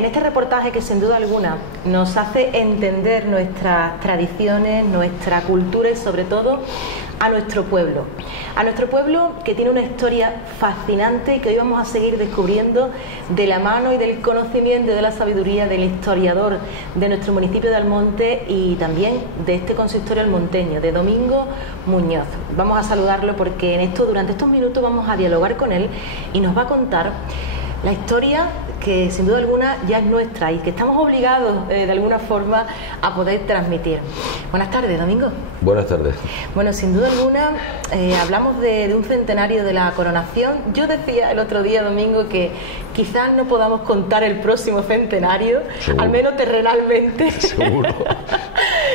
en este reportaje que sin duda alguna nos hace entender nuestras tradiciones, nuestra cultura y sobre todo a nuestro pueblo que tiene una historia fascinante y que hoy vamos a seguir descubriendo de la mano y del conocimiento y de la sabiduría del historiador de nuestro municipio de Almonte y también de este consistorio almonteño, de Domingo Muñoz. Vamos a saludarlo porque durante estos minutos vamos a dialogar con él y nos va a contar la historia que sin duda alguna ya es nuestra y que estamos obligados de alguna forma a poder transmitir. Buenas tardes, Domingo. Buenas tardes. Bueno, sin duda alguna hablamos de un centenario de la coronación. Yo decía el otro día, Domingo, que quizás no podamos contar el próximo centenario, seguro. Al menos terrenalmente. Seguro.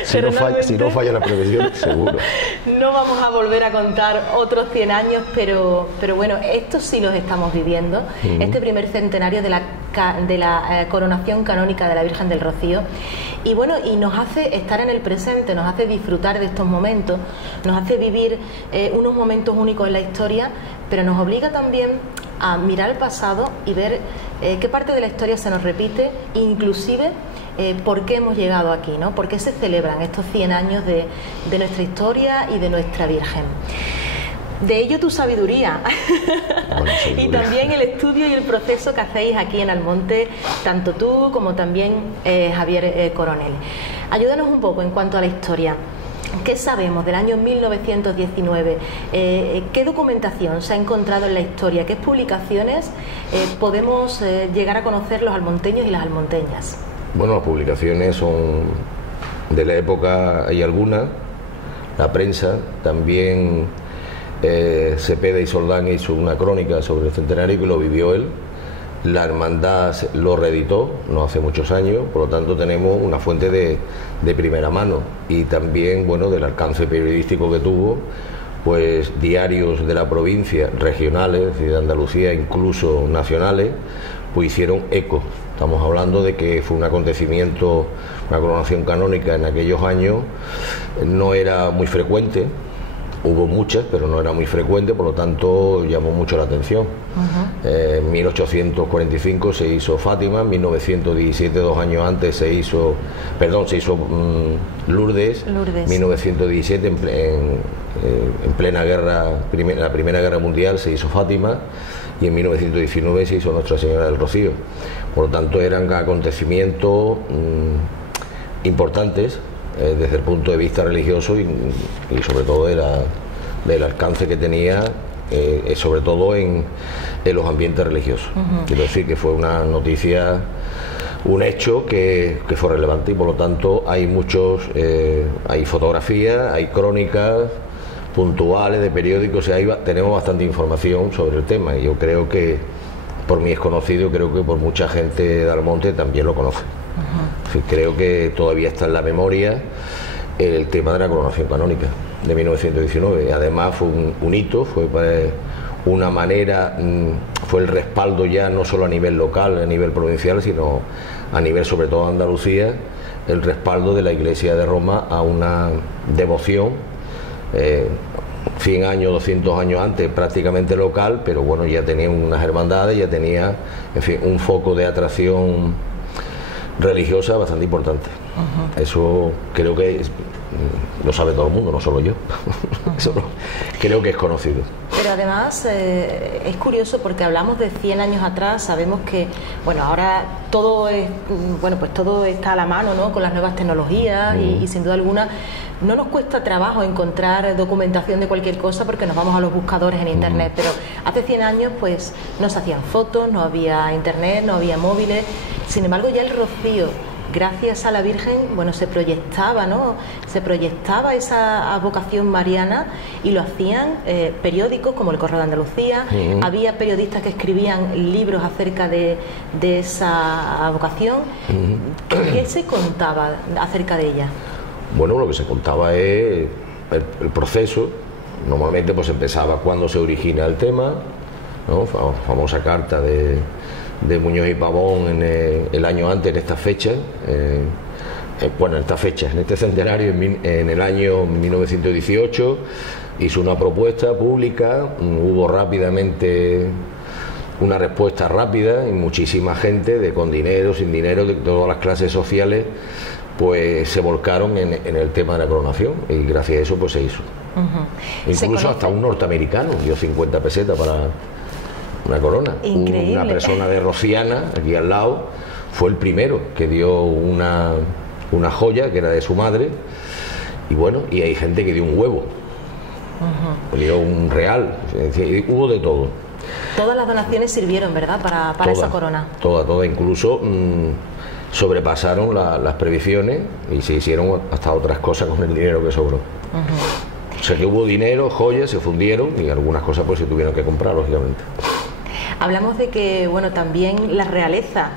Si no falla la previsión, seguro. No vamos a volver a contar otros 100 años, pero bueno, estos sí los estamos viviendo. Este primer centenario de la coronación canónica de la Virgen del Rocío. Y bueno, y nos hace estar en el presente, nos hace disfrutar de estos momentos, nos hace vivir unos momentos únicos en la historia, pero nos obliga también a mirar al pasado y ver qué parte de la historia se nos repite, inclusive por qué hemos llegado aquí, ¿no? Por qué se celebran estos 100 años de nuestra historia y de nuestra Virgen. De ello tu sabiduría y también el estudio y el proceso que hacéis aquí en Almonte, tanto tú como también Javier Coronel. Ayúdanos un poco en cuanto a la historia. ¿Qué sabemos del año 1919? ¿Qué documentación se ha encontrado en la historia? ¿Qué publicaciones podemos llegar a conocer los almonteños y las almonteñas? Bueno, las publicaciones son de la época, hay algunas, la prensa, también Cepeda y Soldán hizo una crónica sobre el centenario que lo vivió él, la hermandad lo reeditó no hace muchos años, por lo tanto tenemos una fuente de primera mano y también, bueno, del alcance periodístico que tuvo, pues diarios de la provincia, regionales, de Andalucía, incluso nacionales, pues hicieron eco. Estamos hablando de que fue un acontecimiento, una coronación canónica en aquellos años, no era muy frecuente, hubo muchas, pero no era muy frecuente, por lo tanto llamó mucho la atención. En 1845 se hizo Fátima, en 1917, 2 años antes, se hizo Lourdes. 1917, en plena guerra, la Primera Guerra Mundial, se hizo Fátima, y en 1919 se hizo Nuestra Señora del Rocío. Por lo tanto, eran acontecimientos importantes desde el punto de vista religioso y sobre todo del alcance que tenía, sobre todo en los ambientes religiosos. Quiero decir que fue una noticia, un hecho que fue relevante y por lo tanto hay hay fotografías, hay crónicas puntuales de periódicos, tenemos bastante información sobre el tema y yo creo que, por mí es conocido, creo que por mucha gente de Almonte también lo conoce. Creo que todavía está en la memoria el tema de la coronación canónica de 1919. Además fue un hito, fue una manera, fue el respaldo ya no solo a nivel local, a nivel provincial, sino a nivel sobre todo de Andalucía, el respaldo de la Iglesia de Roma a una devoción 100 años, 200 años antes prácticamente local, pero bueno, ya tenía unas hermandades, ya tenía, en fin, un foco de atracción religiosa bastante importante. Eso creo que lo sabe todo el mundo, no solo yo. Eso creo que es conocido. Pero además es curioso porque hablamos de 100 años atrás, sabemos que, bueno, ahora todo está a la mano, ¿no?, con las nuevas tecnologías y sin duda alguna no nos cuesta trabajo encontrar documentación de cualquier cosa porque nos vamos a los buscadores en internet, pero hace 100 años pues no se hacían fotos, no había internet, no había móviles. Sin embargo, ya el Rocío, gracias a la Virgen, bueno, se proyectaba, ¿no? Se proyectaba esa vocación mariana y lo hacían periódicos como el Correo de Andalucía. Había periodistas que escribían libros acerca de esa vocación. ¿Qué se contaba acerca de ella? Bueno, lo que se contaba es el proceso. Normalmente pues empezaba cuando se origina el tema, ¿no? Famosa carta de Muñoz y Pavón en el año antes, en esta fecha, en este centenario, en el año 1918, hizo una propuesta pública, hubo rápidamente una respuesta rápida y muchísima gente con dinero, sin dinero, de todas las clases sociales, pues se volcaron en el tema de la coronación, y gracias a eso pues se hizo. Incluso hasta un norteamericano dio 50 pesetas para una corona. Increíble. Una persona de Rociana, aquí al lado, fue el primero que dio una joya que era de su madre, y bueno, y hay gente que dio un huevo, dio un real, hubo de todo. Todas las donaciones sirvieron, ¿verdad?, para esa corona. Todas, incluso sobrepasaron las previsiones y se hicieron hasta otras cosas con el dinero que sobró. O sea que hubo dinero, joyas, se fundieron, y algunas cosas pues se tuvieron que comprar, lógicamente. Hablamos de que, bueno, también la realeza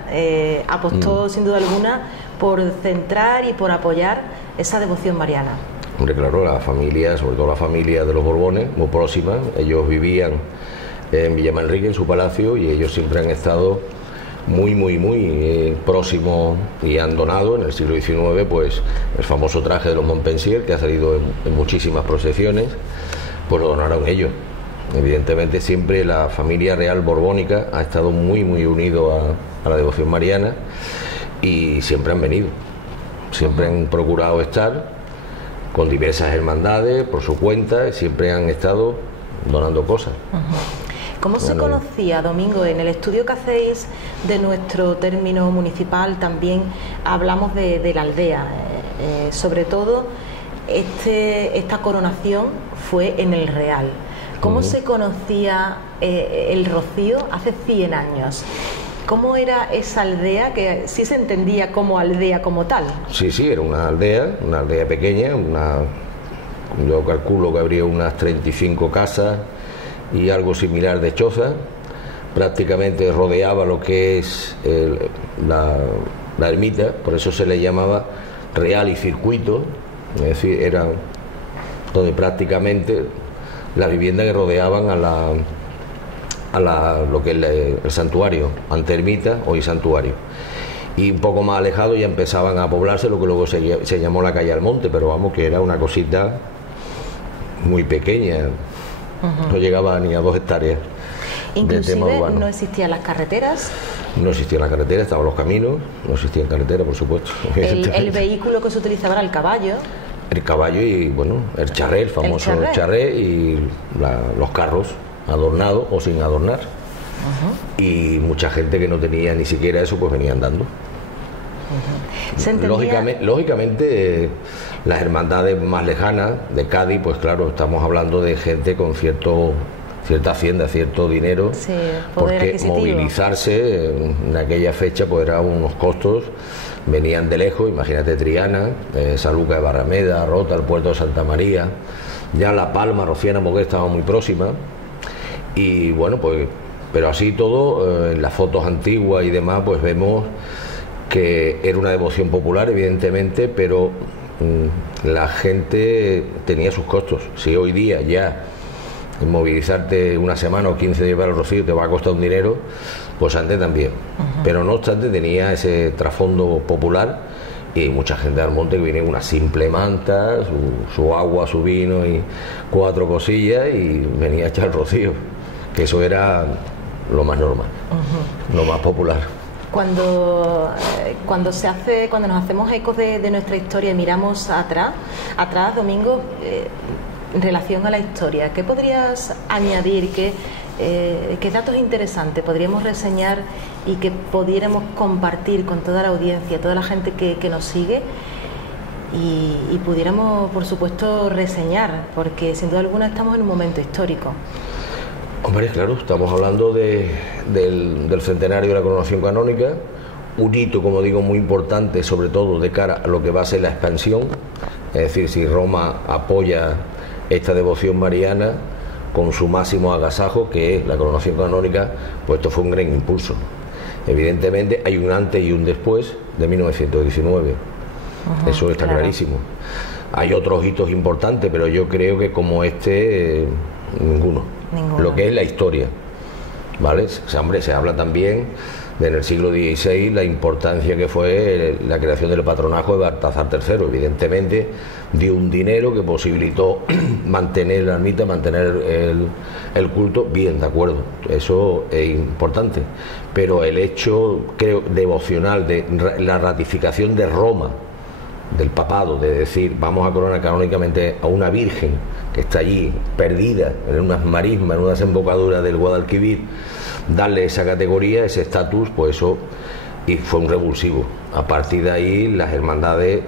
apostó sin duda alguna por centrar y por apoyar esa devoción mariana. Hombre, claro, la familia, sobre todo la familia de los Borbones, muy próxima, ellos vivían en Villamanrique, en su palacio, y ellos siempre han estado muy próximos, y han donado en el siglo XIX pues el famoso traje de los Montpensier, que ha salido en muchísimas procesiones, pues lo donaron ellos. Evidentemente siempre la familia real borbónica ha estado muy unido a la devoción mariana, y siempre han venido, siempre han procurado estar con diversas hermandades por su cuenta, y siempre han estado donando cosas. ¿Cómo se conocía, Domingo? En el estudio que hacéis de nuestro término municipal también hablamos de la aldea. Sobre todo, esta coronación fue en el Real. ¿Cómo se conocía el Rocío hace 100 años? ¿Cómo era esa aldea, que sí se entendía como aldea como tal? Sí, era una aldea pequeña, yo calculo que habría unas 35 casas y algo similar de chozas. Prácticamente rodeaba lo que es la ermita, por eso se le llamaba Real y Circuito, es decir, era donde prácticamente las viviendas que rodeaban lo que es el santuario, anteermita, hoy santuario. Y un poco más alejado ya empezaban a poblarse lo que luego se llamó la calle Almonte, pero vamos, que era una cosita muy pequeña, no llegaba ni a 2 hectáreas. Inclusive no existían las carreteras. No existían las carreteras, estaban los caminos, no existían carreteras, por supuesto. El vehículo que se utilizaba era el caballo. El caballo y, bueno, el charré, el famoso charré, y los carros adornados o sin adornar. Y mucha gente que no tenía ni siquiera eso, pues venía andando. Lógicamente, las hermandades más lejanas de Cádiz, pues claro, estamos hablando de gente con cierta hacienda, cierto dinero, sí, porque movilizarse en aquella fecha pues era unos costos. Venían de lejos, imagínate Triana, Sanlúcar de Barrameda, Rota, el puerto de Santa María, ya La Palma, Rociana, Moguer estaba muy próxima, y bueno, pues, pero así todo, en las fotos antiguas y demás, pues vemos que era una devoción popular, evidentemente, pero la gente tenía sus costos. Si hoy día ya movilizarte una semana o 15 días para el Rocío te va a costar un dinero, pues antes también. Pero no obstante tenía ese trasfondo popular, y mucha gente al monte que viene con una simple manta, su agua, su vino y 4 cosillas, y venía a echar el Rocío, que eso era lo más normal, lo más popular. Cuando nos hacemos ecos de nuestra historia y miramos atrás, Domingo, en relación a la historia, ¿qué podrías añadir? ¿Qué datos interesantes podríamos reseñar y que pudiéramos compartir con toda la audiencia, toda la gente que nos sigue, y pudiéramos, por supuesto, reseñar? Porque sin duda alguna estamos en un momento histórico. Hombre, claro, estamos hablando del centenario de la coronación canónica, un hito, como digo, muy importante, sobre todo de cara a lo que va a ser la expansión. Es decir, si Roma apoya esta devoción mariana con su máximo agasajo, que es la coronación canónica, pues esto fue un gran impulso. Evidentemente hay un antes y un después de 1919, eso está clarísimo. Hay otros hitos importantes, pero yo creo que como ninguno. Lo que es la historia, ¿vale? Hombre, se habla también en el siglo XVI la importancia que fue la creación del patronajo de Baltasar III. Evidentemente dio un dinero que posibilitó mantener la ermita, mantener el culto, bien, de acuerdo, eso es importante, pero el hecho, creo, devocional de la ratificación de Roma, del papado, de decir vamos a coronar canónicamente a una virgen que está allí perdida en unas marismas, en una desembocadura del Guadalquivir, darle esa categoría, ese estatus, pues eso, y fue un revulsivo. A partir de ahí las hermandades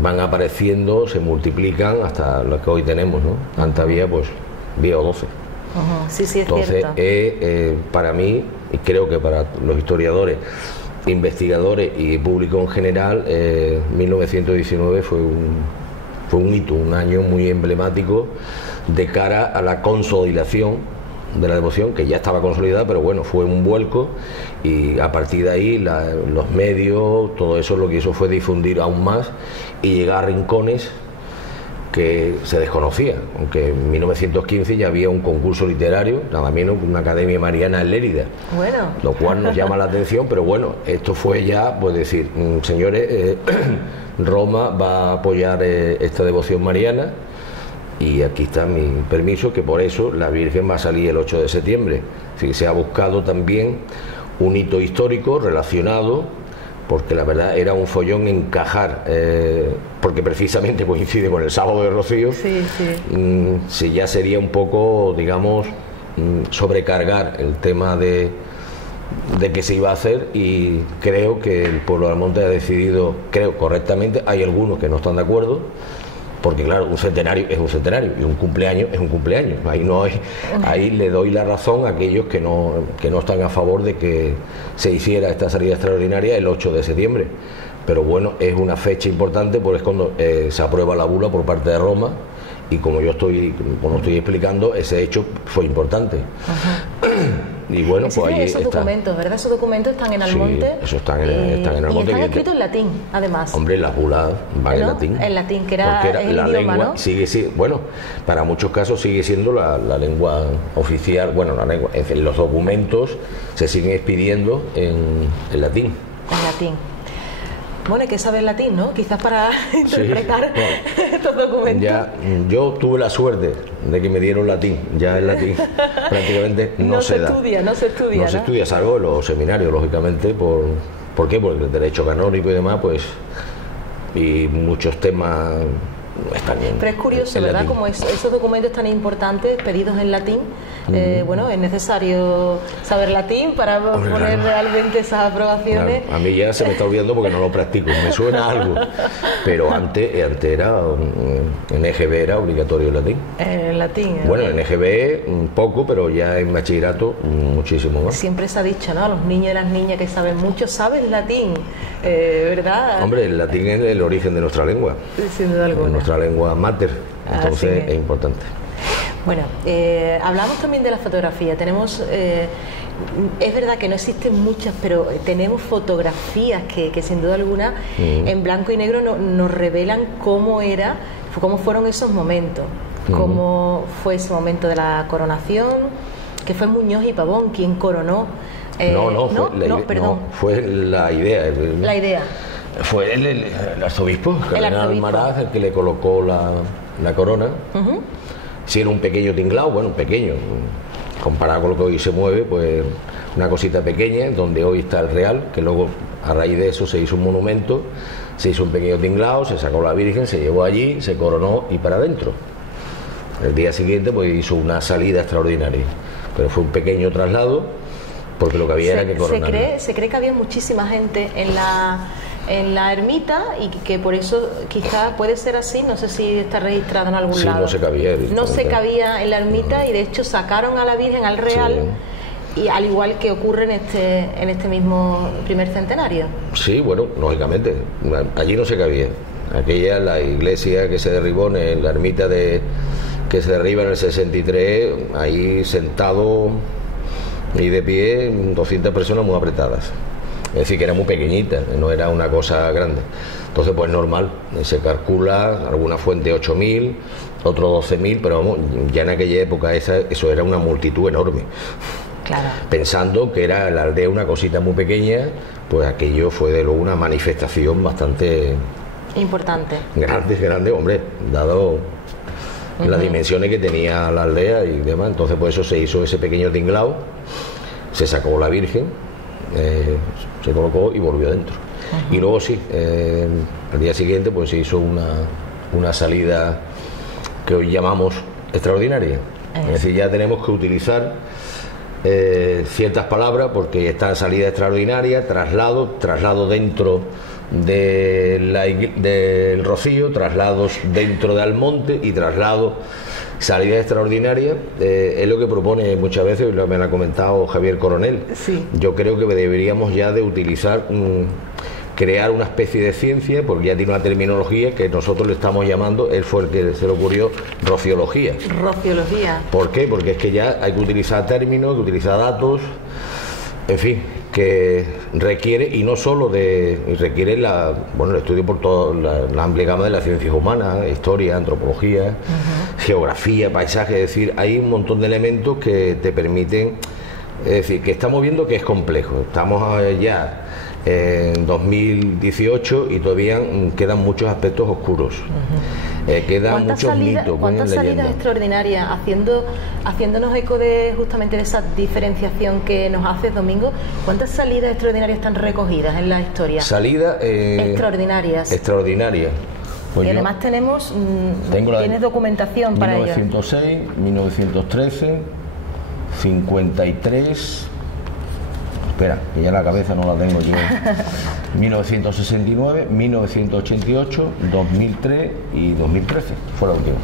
van apareciendo, se multiplican hasta lo que hoy tenemos, ¿no? Antes había pues 10 o 12. Sí, sí, es entonces para mí, y creo que para los historiadores, investigadores y público en general, 1919 fue un hito, un año muy emblemático de cara a la consolidación de la devoción, que ya estaba consolidada, pero bueno, fue un vuelco, y a partir de ahí los medios, todo eso lo que hizo fue difundir aún más y llegar a rincones que se desconocía, aunque en 1915 ya había un concurso literario, nada menos una academia mariana en Lérida, bueno, lo cual nos llama la atención, pero bueno, esto fue ya, pues decir, señores, Roma va a apoyar esta devoción mariana, y aquí está mi permiso, que por eso la Virgen va a salir el 8 de septiembre. Así, se ha buscado también un hito histórico relacionado, porque la verdad era un follón encajar, porque precisamente coincide con el sábado de Rocío. Sí, sí. Si ya sería un poco, digamos, sobrecargar el tema de qué se iba a hacer, y creo que el pueblo de Almonte ha decidido, creo correctamente, hay algunos que no están de acuerdo, porque claro, un centenario es un centenario y un cumpleaños es un cumpleaños. Ahí le doy la razón a aquellos que no están a favor de que se hiciera esta salida extraordinaria el 8 de septiembre. Pero bueno, es una fecha importante, porque es cuando se aprueba la bula por parte de Roma, y como estoy explicando, ese hecho fue importante. Y bueno, pues ahí esos documentos, ¿verdad? Esos documentos están en Almonte. Sí, eso están en Almonte. Y están escritos en latín, además. Hombre, las bulas van en latín. En latín, que era el la idioma, lengua, ¿no? sigue, bueno, para muchos casos sigue siendo la lengua oficial. Bueno, la lengua, en fin, los documentos se siguen expidiendo en latín. En latín. Bueno, hay que saber latín, ¿no? Quizás para interpretar estos documentos. Ya, yo tuve la suerte de que me dieron latín. Ya el latín prácticamente no se da. No se estudia, salvo en los seminarios, lógicamente. ¿Por qué? Porque el derecho canónico y demás, pues, y muchos temas están bien. Pero es curioso, ¿verdad? Como esos documentos tan importantes pedidos en latín, bueno, es necesario saber latín para poner realmente esas aprobaciones. Claro. A mí ya se me está olvidando porque no lo practico, me suena algo, pero antes era en EGB era obligatorio el latín. En latín. Bueno, en EGB un poco, pero ya en bachillerato muchísimo más. Siempre se ha dicho, ¿no? A los niños y las niñas que saben mucho, saben latín, ¿verdad? Hombre, el latín es el origen de nuestra lengua. Sin duda alguna. Nuestra lengua mater, entonces es importante. Bueno, hablamos también de la fotografía. Tenemos, es verdad que no existen muchas, pero tenemos fotografías que sin duda alguna en blanco y negro nos revelan cómo fueron esos momentos, cómo fue ese momento de la coronación, que fue Muñoz y Pavón quien coronó. Fue la idea. La idea. Fue el arzobispo, Cardenal Almaraz, el que le colocó la corona. Si era un pequeño tinglao, bueno, pequeño, comparado con lo que hoy se mueve, pues una cosita pequeña, donde hoy está el Real, que luego a raíz de eso se hizo un monumento, se hizo un pequeño tinglao, se sacó la Virgen, se llevó allí, se coronó y para adentro. El día siguiente pues hizo una salida extraordinaria, pero fue un pequeño traslado, porque lo que había era que coronar. Se cree que había muchísima gente en la ermita, y que por eso quizás puede ser así, no sé si está registrado en algún lado. No se cabía. No se cabía en la ermita, y de hecho sacaron a la Virgen al Real, y al igual que ocurre en este mismo primer centenario. Sí, bueno, lógicamente, allí no se cabía. Aquella, la iglesia que se derribó, en la ermita que se derriba en el 63, ahí sentado y de pie, 200 personas muy apretadas. Es decir, que era muy pequeñita, no era una cosa grande. Entonces, pues normal, se calcula, alguna fuente 8.000, otro 12.000, pero vamos, ya en aquella época eso era una multitud enorme. Claro. Pensando que era la aldea una cosita muy pequeña, pues aquello fue de luego una manifestación bastante importante. Grande, hombre, dado las dimensiones que tenía la aldea y demás. Entonces, por eso se hizo ese pequeño tinglao, se sacó la Virgen, se colocó y volvió dentro. Y luego sí, al día siguiente pues se hizo una salida que hoy llamamos extraordinaria. Es decir, ya tenemos que utilizar ciertas palabras porque está salida extraordinaria, traslado dentro del Rocío, traslados dentro de Almonte y traslado, salida extraordinaria. Es lo que propone muchas veces, me lo ha comentado Javier Coronel. Sí. Yo creo que deberíamos ya de utilizar crear una especie de ciencia, porque ya tiene una terminología que nosotros le estamos llamando, él fue el que se le ocurrió, rociología. Rociología. ¿Por qué? Porque es que ya hay que utilizar términos, hay que utilizar datos, en fin, que requiere, y no solo requiere el estudio por toda la amplia gama de las ciencias humanas, historia, antropología, geografía, paisaje, es decir, hay un montón de elementos que te permiten, es decir, que estamos viendo que es complejo, estamos ya en 2018 y todavía quedan muchos aspectos oscuros. Quedan muchos mitos. ¿Cuántas salidas extraordinarias, haciéndonos eco justamente de esa diferenciación que nos hace Domingo? ¿Cuántas salidas extraordinarias están recogidas en la historia? Salidas extraordinarias. Pues y además tienes documentación para ello. 1906, 1913, 53. Espera, que ya la cabeza no la tengo yo. 1969, 1988, 2003 y 2013. Fue la última.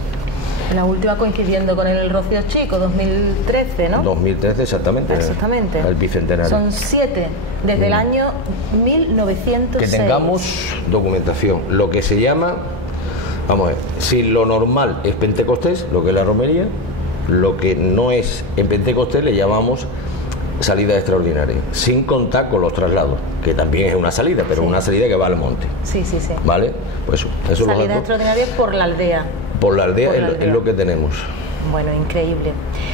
La última coincidiendo con el Rocío Chico, 2013, ¿no? 2013, exactamente. Exactamente. El bicentenario. Son 7, desde el año 1906. Que tengamos documentación. Lo que se llama, vamos a ver, si lo normal es Pentecostés, lo que es la romería, lo que no es en Pentecostés le llamamos salida extraordinaria, sin contar con los traslados, que también es una salida, pero una salida que va al monte. Sí. ¿Vale? Pues eso salida extraordinaria por la aldea. Por la aldea es lo que tenemos. Bueno, increíble.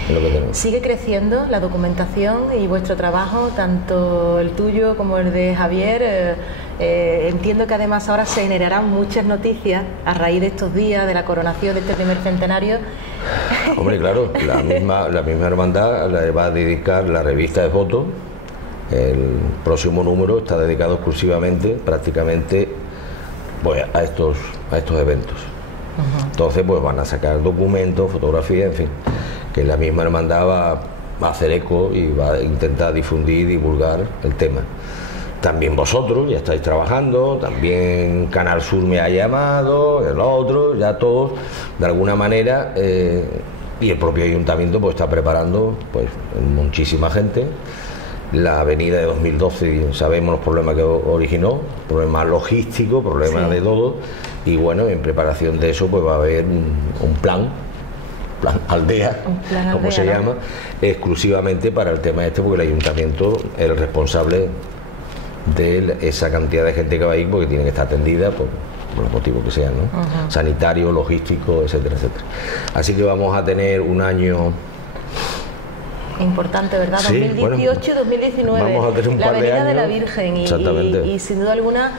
Es lo que tenemos. Sigue creciendo la documentación y vuestro trabajo, tanto el tuyo como el de Javier. Entiendo que además ahora se generarán muchas noticias a raíz de estos días, de la coronación de este primer centenario. Hombre, claro, la misma hermandad le va a dedicar la revista de fotos. El próximo número está dedicado exclusivamente, prácticamente, pues, a estos eventos. Entonces, pues van a sacar documentos, fotografías, en fin, que la misma hermandad va a hacer eco y va a intentar difundir, divulgar el tema. También vosotros ya estáis trabajando, también Canal Sur me ha llamado, el otro, ya todos, de alguna manera, y el propio ayuntamiento pues está preparando, pues, muchísima gente. La avenida de 2012, sabemos los problemas que originó, problemas logísticos, problemas de todo, y bueno, en preparación de eso pues va a haber un plan aldea, como se llama, exclusivamente para el tema este, porque el ayuntamiento es el responsable de esa cantidad de gente que va a ir, porque tiene que estar atendida por los motivos que sean, ¿no? Sanitario, logístico, etcétera, etcétera. Así que vamos a tener un año importante, ¿verdad? Sí, 2018 y 2019. Vamos a tener un la par de Avenida años. de la Virgen y sin duda alguna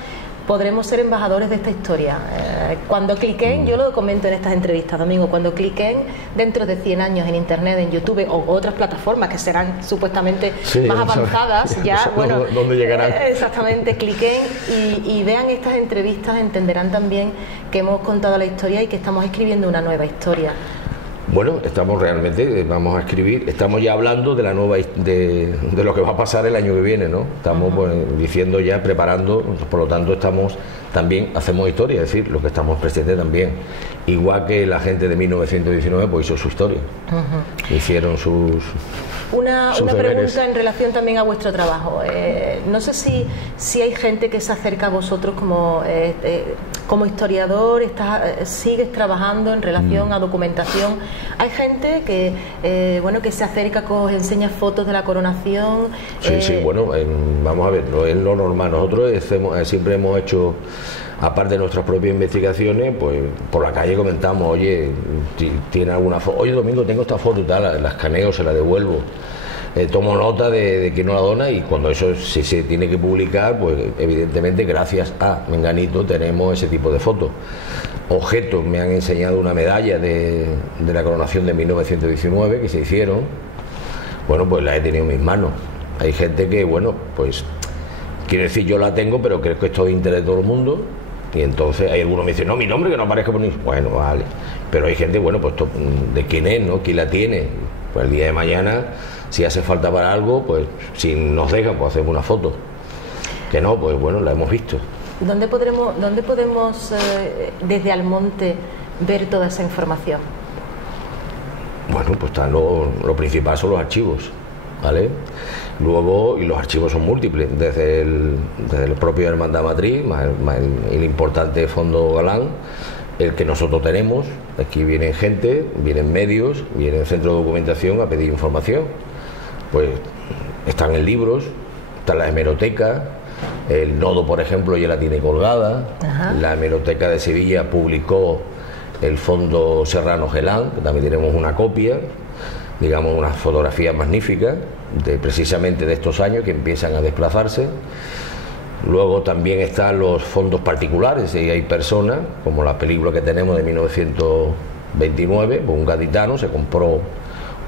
podremos ser embajadores de esta historia. Cuando cliquen, yo lo comento en estas entrevistas, Domingo, cuando cliquen dentro de 100 años en Internet, en YouTube o otras plataformas que serán supuestamente más avanzadas, ya, bueno, ¿dónde llegarán? Exactamente, cliquen y vean estas entrevistas, entenderán también que hemos contado la historia y que estamos escribiendo una nueva historia. Bueno, estamos realmente, vamos a escribir, estamos ya hablando de la nueva, de lo que va a pasar el año que viene, ¿no? Estamos pues, diciendo ya, preparando, por lo tanto estamos también, hacemos historia, es decir, los que estamos presentes también. Igual que la gente de 1919 pues hizo su historia, hicieron sus pregunta en relación también a vuestro trabajo. No sé si hay gente que se acerca a vosotros como historiador, sigues trabajando en relación a documentación. Hay gente que que se acerca, que os enseña fotos de la coronación. Sí, bueno, vamos a ver, es lo normal. Nosotros siempre hemos hecho, aparte de nuestras propias investigaciones, pues por la calle comentamos, oye, ¿tiene alguna foto? Oye, Domingo, tengo esta foto y tal, la escaneo, se la devuelvo. tomo nota de quién nos la dona, y cuando eso se tiene que publicar, pues evidentemente gracias a Menganito tenemos ese tipo de fotos. Objetos, me han enseñado una medalla de la coronación de 1919 que se hicieron, bueno, pues la he tenido en mis manos. Hay gente que, bueno, pues quiere decir, yo la tengo, pero creo que esto es de interés de todo el mundo, y entonces hay algunos que me dicen, no, mi nombre que no aparezca por ni... Bueno, vale, pero hay gente, bueno, pues de quién es, ¿no? ¿Quién la tiene? Pues el día de mañana, si hace falta para algo, pues si nos deja, pues hacemos una foto. Que no, pues bueno, la hemos visto. ¿Dónde podemos desde Almonte ver toda esa información? Bueno, pues está lo principal son los archivos, ¿vale? Luego, y los archivos son múltiples, desde el propio Hermandad Matriz, más el importante Fondo Galán, el que nosotros tenemos. Aquí vienen gente, vienen medios, vienen centros de documentación a pedir información. Pues están en libros, está en la hemeroteca, el nodo, por ejemplo, ya la tiene colgada. Ajá. La hemeroteca de Sevilla publicó el Fondo Serrano Gelán, que también tenemos una copia, digamos, unas fotografías magníficas precisamente de estos años que empiezan a desplazarse. Luego también están los fondos particulares, y hay personas, como la película que tenemos de 1929, pues un gaditano se compró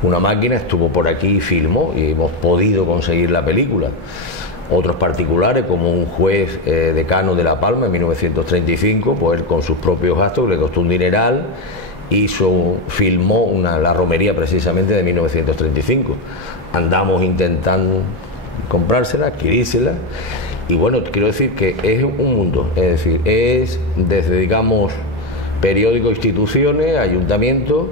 una máquina, estuvo por aquí y filmó, y hemos podido conseguir la película. Otros particulares, como un juez decano de La Palma en 1935, pues él con sus propios gastos, le costó un dineral, filmó la romería precisamente de 1935. Andamos intentando comprársela, adquirírsela, y bueno, quiero decir que es un mundo, es decir, es desde, digamos, periódicos, instituciones, ayuntamientos,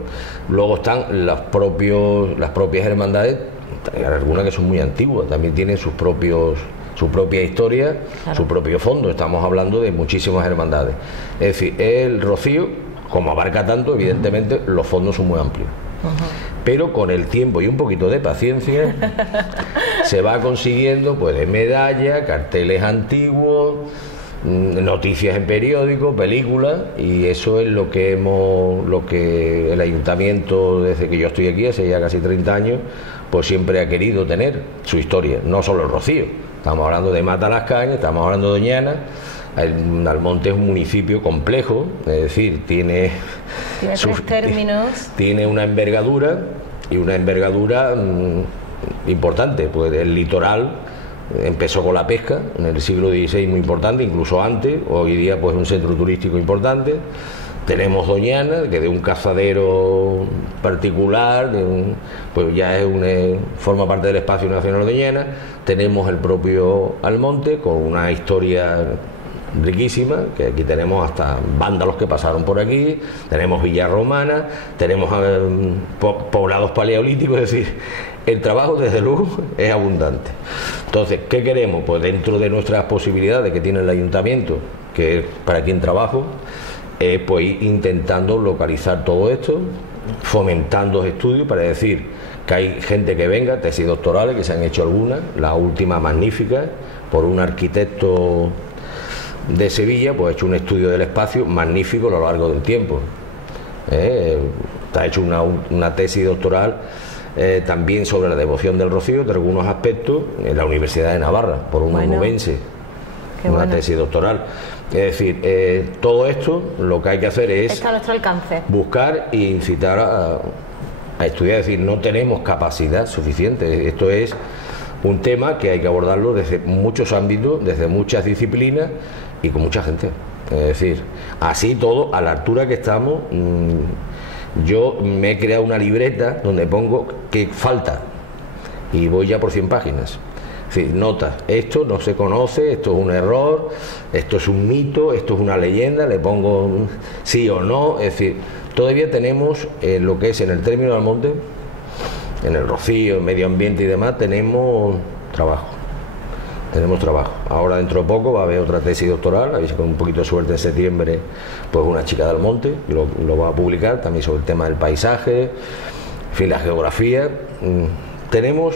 luego están las propias hermandades, algunas que son muy antiguas, también tienen su propia historia, claro, su propio fondo. Estamos hablando de muchísimas hermandades. Es decir, el Rocío, como abarca tanto, evidentemente los fondos son muy amplios. Pero con el tiempo y un poquito de paciencia se va consiguiendo, pues, de medalla, carteles antiguos, noticias en periódicos, películas, y eso es lo que el ayuntamiento, desde que yo estoy aquí, hace ya casi 30 años, pues siempre ha querido tener su historia, no solo el Rocío. Estamos hablando de Matalascañas, estamos hablando de Doñana. Almonte es un municipio complejo, es decir, tiene tres términos, tiene una envergadura, y una envergadura importante. Pues el litoral empezó con la pesca en el siglo XVI, muy importante, incluso antes. Hoy día, pues, un centro turístico importante. Tenemos Doñana, que de un cazadero particular, pues ya forma parte del espacio nacional de Doñana. Tenemos el propio Almonte, con una historia riquísima, que aquí tenemos hasta vándalos que pasaron por aquí, tenemos villas romanas, tenemos poblados paleolíticos, es decir, el trabajo desde luego es abundante. Entonces, ¿qué queremos? Pues dentro de nuestras posibilidades que tiene el ayuntamiento, que es para quien trabajo, pues ir intentando localizar todo esto, fomentando estudios, para decir que hay gente que venga, tesis doctorales, que se han hecho algunas, la última magnífica, por un arquitecto de Sevilla, pues ha hecho un estudio del espacio magnífico a lo largo del tiempo. Está hecho una tesis doctoral también sobre la devoción del Rocío, de algunos aspectos, en la Universidad de Navarra, por un onubense, una tesis doctoral. Es decir, todo esto lo que hay que hacer es está a nuestro alcance, buscar e incitar a estudiar. Es decir, no tenemos capacidad suficiente. Esto es un tema que hay que abordarlo desde muchos ámbitos, desde muchas disciplinas y con mucha gente. Es decir, así todo, a la altura que estamos, yo me he creado una libreta donde pongo que falta y voy ya por 100 páginas. Es decir, notas, esto no se conoce, esto es un error, esto es un mito, esto es una leyenda, le pongo sí o no. Es decir, todavía tenemos lo que es en el término del Almonte, en el Rocío, en medio ambiente y demás, tenemos trabajo. Ahora dentro de poco va a haber otra tesis doctoral, a ver si con un poquito de suerte en septiembre, pues una chica de Almonte lo va a publicar también sobre el tema del paisaje, en fin, la geografía. Tenemos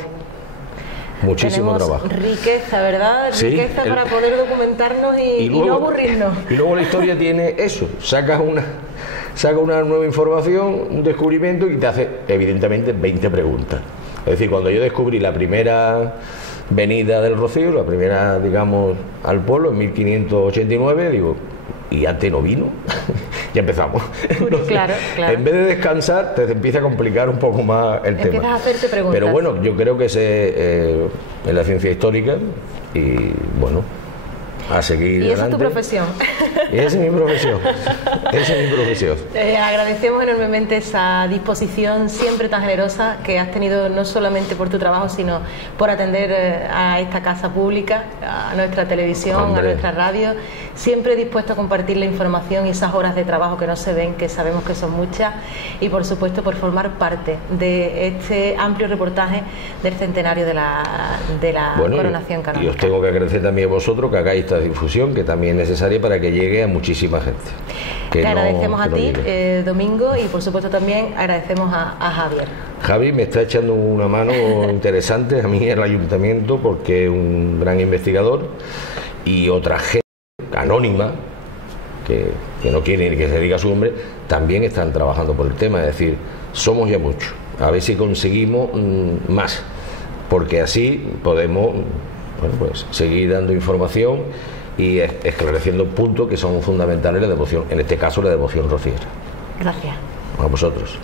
muchísimo trabajo. Riqueza, ¿verdad? Sí, riqueza para poder documentarnos y no aburrirnos. Y luego la historia tiene eso, saca una nueva información, un descubrimiento, y te hace evidentemente 20 preguntas. Es Es decir, cuando yo descubrí la primera venida del Rocío, la primera, digamos, al pueblo, en 1589, digo, y antes no vino, ya empezamos. Entonces, claro. En vez de descansar, te empieza a complicar un poco más el tema. Empiezas a hacerte preguntas. Pero bueno, yo creo que es la ciencia histórica y bueno, a seguir. Y esa adelante. es tu profesión. Y esa es mi profesión. Esa es mi profesión. Agradecemos enormemente esa disposición siempre tan generosa que has tenido, no solamente por tu trabajo, sino por atender a esta casa pública, a nuestra televisión, a nuestra radio, siempre dispuesto a compartir la información y esas horas de trabajo que no se ven, que sabemos que son muchas, y por supuesto por formar parte de este amplio reportaje del centenario de la coronación canónica. Y os tengo que agradecer también a vosotros que hagáis esta difusión, que también es necesaria para que llegue a muchísima gente. Te agradecemos a ti, Domingo, y por supuesto también agradecemos a Javier. Javi me está echando una mano interesante a mí en el ayuntamiento, porque es un gran investigador, y otra gente anónima que no quiere ni que se diga su nombre, también están trabajando por el tema. Es decir, somos ya muchos, a ver si conseguimos más, porque así podemos pues seguir dando información y esclareciendo puntos que son fundamentales en la devoción, en este caso la devoción rociera. Gracias. A vosotros.